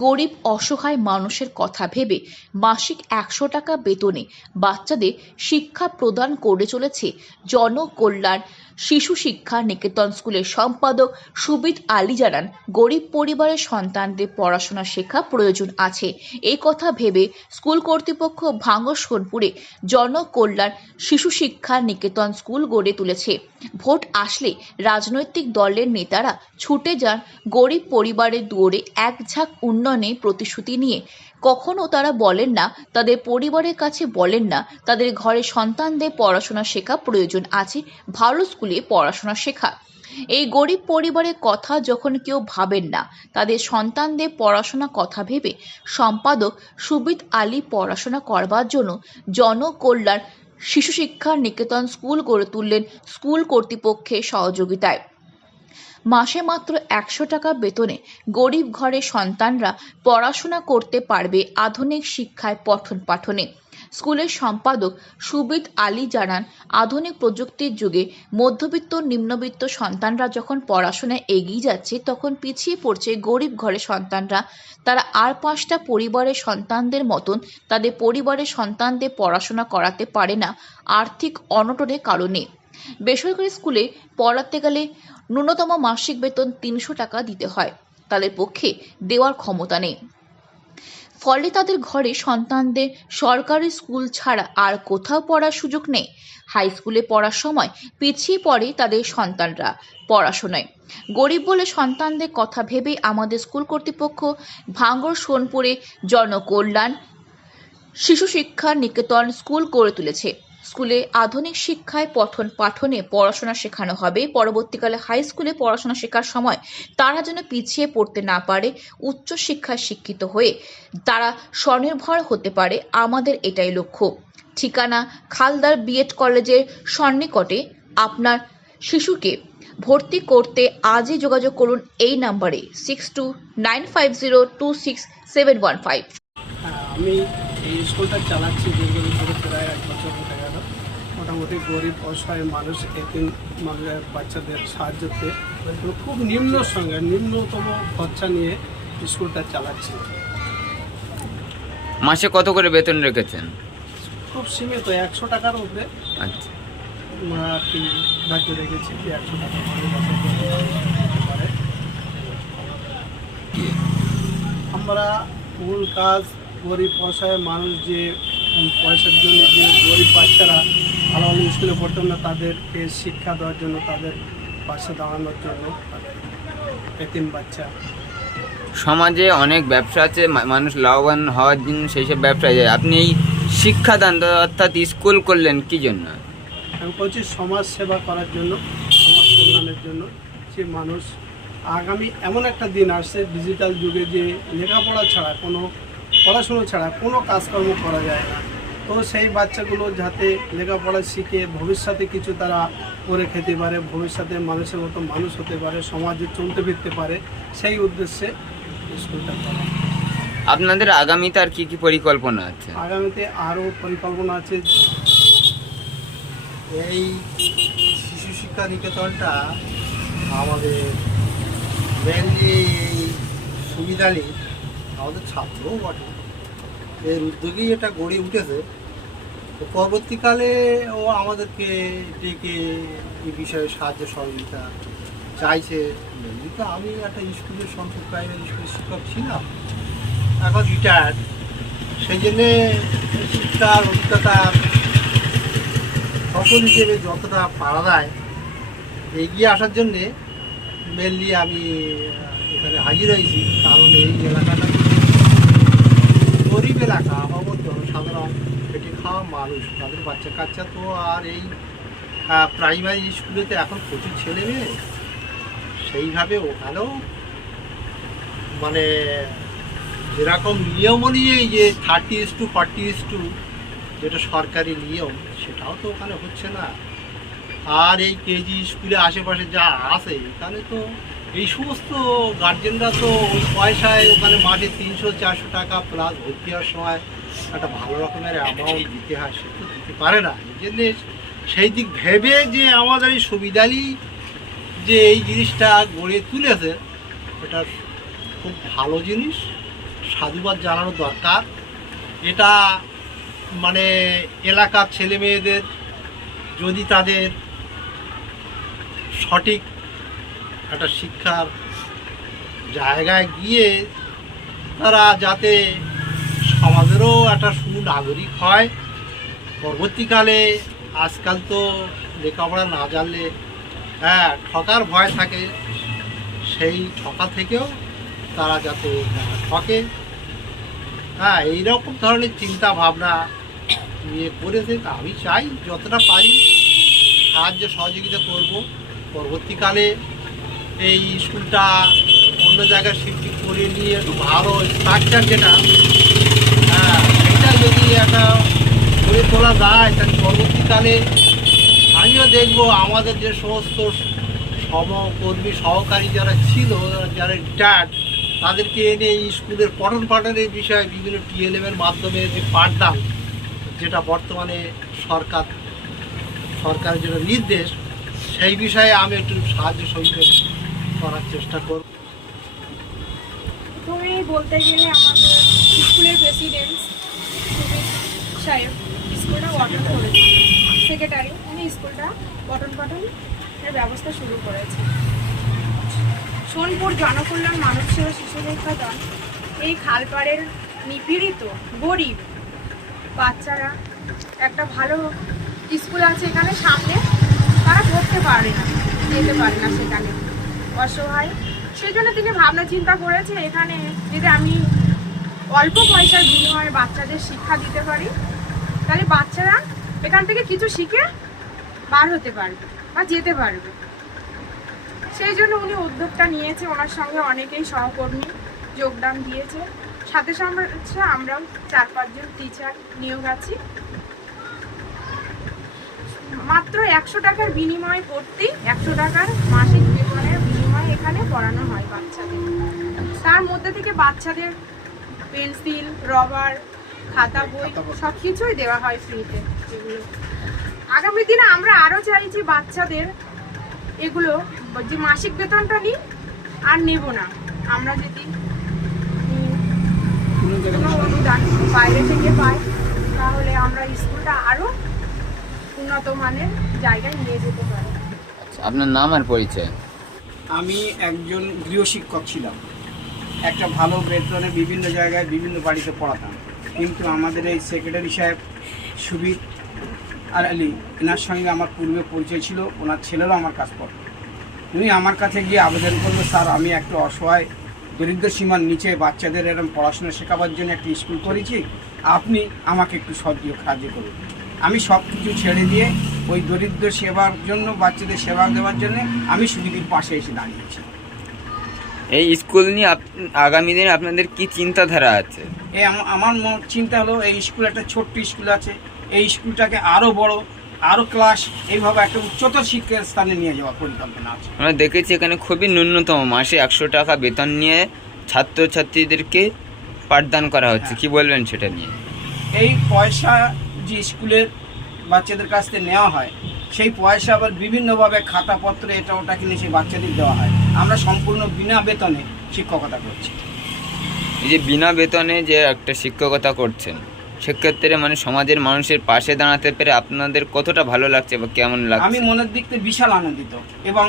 গরিব অসহায় মানুষের কথা ভেবে মাসিক ১০০ টাকা বেতনে বাচ্চাদের শিক্ষা প্রদান করে চলেছে জনকল্যাণ শিশু শিক্ষা নিকেতন স্কুলের সম্পাদক সুবিদ আলী জানান, গরিব পরিবারের সন্তানদের পড়াশোনা শেখা প্রয়োজন আছে। এই কথা ভেবে স্কুল কর্তৃপক্ষ ভাঙড় সোনপুরে জনকল্যাণ শিশু শিক্ষা নিকেতন স্কুল গড়ে তুলেছে। ভোট আসলে রাজনৈতিক দলের নেতারা ছুটে যান গরিব পরিবারের দুয়ারে এক ঝাঁক উন্নয়নের প্রতিশ্রুতি নিয়ে। কখনো তারা বলেন না, তাদের পরিবারের কাছে বলেন না তাদের ঘরে সন্তানদের পড়াশোনা শেখা প্রয়োজন আছে, ভালো স্কুলে পড়াশোনা শেখা। এই গরিব পরিবারের কথা যখন কেউ ভাবেন না, তাদের সন্তানদের পড়াশোনা কথা ভেবে সম্পাদক সুবিদ আলী পড়াশোনা করবার জন্য জনকল্যাণ শিশু শিক্ষা নিকেতন স্কুল গড়ে তুললেন স্কুল কর্তৃপক্ষের সহযোগিতায়। মাসে মাত্র ১০০ টাকা বেতনে গরিব ঘরের সন্তানরা পড়াশোনা করতে পারবে আধুনিক শিক্ষায় পঠন পাঠনে। স্কুলের সম্পাদক সুবিদ আলী জানান, আধুনিক প্রযুক্তির যুগে মধ্যবিত্ত নিম্নবিত্ত সন্তানরা যখন পড়াশোনায় এগিয়ে যাচ্ছে, তখন পিছিয়ে পড়ছে গরিব ঘরের সন্তানরা। তারা আর ৫টা পরিবারের সন্তানদের মতন তাদের পরিবারের সন্তানদের পড়াশোনা করাতে পারে না আর্থিক অনটনের কারণে। বেসরকারি স্কুলে পড়াতে গেলে ন্যূনতম মাসিক বেতন ৩০০ টাকা দিতে হয়, তাদের পক্ষে দেওয়ার ক্ষমতা নেই। ফলে তাদের ঘরে সন্তানদের সরকারি স্কুল ছাড়া আর কোথাও পড়ার সুযোগ নেই। হাই স্কুলে পড়ার সময় পিছিয়ে পড়ে তাদের সন্তানরা পড়াশোনায়। গরিব বলে সন্তানদের কথা ভেবেই আমাদের স্কুল কর্তৃপক্ষ ভাঙড় সোনপুরে জনকল্যাণ শিশু শিক্ষা নিকেতন স্কুল গড়ে তুলেছে। স্কুলে আধুনিক শিক্ষায় পঠন পাঠনে পড়াশোনা শেখানো হবে। পরবর্তীকালে হাই স্কুলে পড়াশোনা শেখার সময় তারা যেন পিছিয়ে পড়তে না পারে, উচ্চ শিক্ষায় শিক্ষিত হয়ে তারা স্বনির্ভর হতে পারে, আমাদের এটাই লক্ষ্য। ঠিকানা খালদার বিএড কলেজের সন্নিকটে। আপনার শিশুকে ভর্তি করতে আজই যোগাযোগ করুন এই নাম্বারে 6295026715। আমি এই স্কুলটা চালাচ্ছি দীর্ঘদিন ধরে, প্রায় 1 বছর হতে গেল। মোটামুটি গরিব অসহায় মানুষ এতিম মানুষের বাচ্চাদের সাহায্যতে খুব নিম্নতম খরচা নিয়ে স্কুলটা চালাচ্ছি। মাসে কত করে বেতন রেখেছেন? খুব সীমিত 100 টাকার উপরে। আচ্ছা, আমরা আর কি ধার্য রেখেছি যে 100 টাকা পারে। আমরা মূল কাজ গরিব অসহায় মানুষ যে পয়সার জন্য যে গরিব বাচ্চারা ভালো ভালো স্কুলে পড়তেন না, তাদেরকে শিক্ষা দেওয়ার জন্য, তাদের পাশে দাঁড়ানোর জন্য, তাদের এতিম বাচ্চা। সমাজে অনেক ব্যবসা আছে, মানুষ লাভবান হওয়ার জন্য সেই সব ব্যবসায় যায়। আপনি এই শিক্ষাদান অর্থাৎ স্কুল করলেন কি জন্য? আমি বলছি সমাজ সেবা করার জন্য, সমাজ কল্যাণের জন্য। যে মানুষ আগামী এমন একটা দিন আসছে ডিজিটাল যুগে যে লেখাপড়া ছাড়া পড়াশুনো ছাড়া কোনো কাজকর্ম করা যায় না। তো সেই বাচ্চাগুলো যাতে লেখাপড়া শিখে ভবিষ্যতে কিছু তারা করে খেতে পারে, ভবিষ্যতে মানুষের মতো মানুষ হতে পারে, সমাজে চলতে ফিরতে পারে, সেই উদ্দেশ্যে স্কুলটা করা। আপনাদের আগামীতে আর কি কি পরিকল্পনা আছে? আগামীতে আরও পরিকল্পনা আছে। এই শিশু শিক্ষা নিকেতনটা আমাদের মেনলি এই সুবিধা নেই, আমাদের ছাত্রও বটে, এর উদ্যোগেই এটা গড়ে উঠেছে। তো পরবর্তীকালে ও আমাদেরকে ডেকে এই বিষয়ে সাহায্য সহযোগিতা চাইছে। তো আমি একটা স্কুলের প্রাইমারি স্কুলের শিক্ষক ছিলাম, এখন রিটায়ার্ড। সেই জন্যে শিক্ষার অভিজ্ঞতা সকল হিসেবে যতটা পারা যায় এগিয়ে আসার জন্যে মেনলি আমি এখানে হাজির হয়েছি। কারণ এই এলাকাটা গরিব এলাকা, অবধ জনসাধারণ, খেটে খাওয়া মানুষ, তাদের বাচ্চা কাচ্চা তো আর এই প্রাইমারি স্কুলেতে এখন প্রচুর ছেলে মেয়ে, সেইভাবে ওখানেও মানে যেরকম নিয়ম অনুযায়ী যে 30:40 যেটা সরকারি নিয়ম, সেটাও তো ওখানে হচ্ছে না। আর এই কেজি স্কুলে আশেপাশে যা আছে, এখানে তো এই সমস্ত গার্জেনরা তো ওই পয়সায় ওখানে মাসে 300-400 টাকা প্লাস ভর্তি হওয়ার সময় একটা ভালো রকমের অ্যামাউন্ট দিতে হয়, সে তো দিতে পারে না। এই জন্যে সেই দিক ভেবে যে আমাদের এই সুবিধালি যে এই জিনিসটা গড়ে তুলেছে, এটা খুব ভালো জিনিস। সাধুবাদ জানানো দরকার। এটা মানে এলাকার ছেলে মেয়েদের যদি তাদের সঠিক একটা শিক্ষার জায়গায় গিয়ে তারা যাতে সমাজেরও একটা সুনাগরিক হয়, পরবর্তীকালে আজকাল তো লেখাপড়া না জানলে ঠকার ভয় থাকে, সেই ঠকা থেকেও তারা যাতে না ঠকে, এইরকম ধরনের চিন্তা ভাবনা নিয়ে করেছে। তা আমি চাই যতটা পারি সাহায্য সহযোগিতা করব। পরবর্তীকালে এই স্কুলটা অন্য জায়গায় শিফট করে নিয়ে একটু ভালো স্ট্রাকচার যেটা এটা যদি একটা গড়ে তোলা যায়, তাহলে পরবর্তীকালে আমিও দেখব আমাদের যে সমস্ত সমকর্মী সহকারী যারা ছিল, যারা রিটায়ার্ড, তাদেরকে এনে এই স্কুলের পঠন পাঠনের বিষয়ে বিভিন্ন টিএলএমের মাধ্যমে যে পাঠদান, যেটা বর্তমানে সরকারের যেটা নির্দেশ, সেই বিষয়ে আমি একটু সাহায্য সহযোগিতা করার চেষ্টা করব। প্রথমেই বলতে গেলে আমাদের স্কুলের প্রেসিডেন্ট সুমিত সাহেব স্কুলটা গঠন করেছে, সেক্রেটারি উনি স্কুলটা পঠনের ব্যবস্থা শুরু করেছে। সোনপুর জনকল্যাণ মানব সেবা শিশু শিক্ষাদান এই খালপাড়ের নিপীড়িত গরিব বাচ্চারা একটা ভালো স্কুল আছে এখানে সামনে, তারা পড়তে পারে না, যেতে পারে না, সেখানে অসহায়। সেই জন্য তিনি ভাবনা চিন্তা করেছে এখানে যদি আমি অল্প পয়সার বিনিময়ে বাচ্চাদের শিক্ষা দিতে পারি, তাহলে বাচ্চারা এখান থেকে কিছু শিখে বার হতে পারবে বা যেতে পারবে। সেই জন্য উনি উদ্যোগটা নিয়েছে, ওনার সঙ্গে অনেকেই সহকর্মী যোগদান দিয়েছে, সাথে সাথে আমরাও 4-5 জন টিচার নিয়োগ আছি। মাত্র 100 টাকার বিনিময়ে পড়তেই 100 টাকার মাসিক বেতনের বিনিময়ে এখানে পড়ানো হয় বাচ্চাদের। তার মধ্যে থেকে বাচ্চাদের পেন্সিল, রবার, খাতা, বই সব কিছুই দেওয়া হয় ফ্রিতে। যেগুলো আগামী দিনে আমরা আরও চাইছি বাচ্চাদের এগুলো যে মাসিক বেতনটা নিই আর নেব না, আমরা যদি কোনো অনুদান বাইরে থেকে পাই তাহলে আমরা স্কুলটা আরও উন্নত মানের জায়গায় নিয়ে যেতে পারি। আচ্ছা, আপনার নাম আর পরিচয়? আমি একজন গৃহশিক্ষক ছিলাম, একটা ভালো বেতনে বিভিন্ন জায়গায় বিভিন্ন বাড়িতে পড়াতাম, কিন্তু আমাদের এই সেক্রেটারি সাহেব সুবিত আলী, এনার সঙ্গে আমার পূর্বে পরিচয় ছিল, ওনার ছেলেরও আমার কাজ করত। উনি আমার কাছে গিয়ে আবেদন করলো, স্যার আমি একটা অসহায় দরিদ্র সীমার নিচে বাচ্চাদের এরকম পড়াশোনা শেখাবার জন্য একটা স্কুল করেছি, আপনি আমাকে একটু সাহায্য করুন। আমি সব কিছু ছেড়ে দিয়ে ওই দরিদ্র সেবার জন্য, বাচ্চাদের সেবা দেওয়ার জন্য আমি সুবিধির পাশে এসে দাঁড়িয়েছি। এই স্কুল নিয়ে আগামী দিনে আপনাদের কি চিন্তাধারা আছে? আমার চিন্তা হলো এই স্কুল একটা ছোট্ট স্কুল আছে, এই স্কুলটাকে আরও বড়, আরও ক্লাস, এইভাবে একটা উচ্চতর শিক্ষার স্থানে নিয়ে যাওয়ার পরিকল্পনা আছে। আমরা দেখেছি এখানে খুবই ন্যূনতম মাসে 100 টাকা বেতন নিয়ে ছাত্রছাত্রীদেরকে পাঠদান করা হচ্ছে, কি বলবেন সেটা নিয়ে? এই পয়সা যে স্কুলের বাচ্চাদের কাছ থেকে নেওয়া হয়, সেই পয়সা আবার বিভিন্নভাবে খাতাপত্র এটা ওটা কিনে সেই বাচ্চাদের দেওয়া হয়। আমরা সম্পূর্ণ বিনা বেতনে শিক্ষকতা করছি। এই যে বিনা বেতনে যে একটা শিক্ষকতা করছেন, সেক্ষেত্রে মানে সমাজের মানুষের পাশে দাঁড়াতে পেরে আপনাদের কতটা ভালো লাগছে বা কেমন লাগছে? আমি মনের দিক থেকে বিশাল আনন্দিত এবং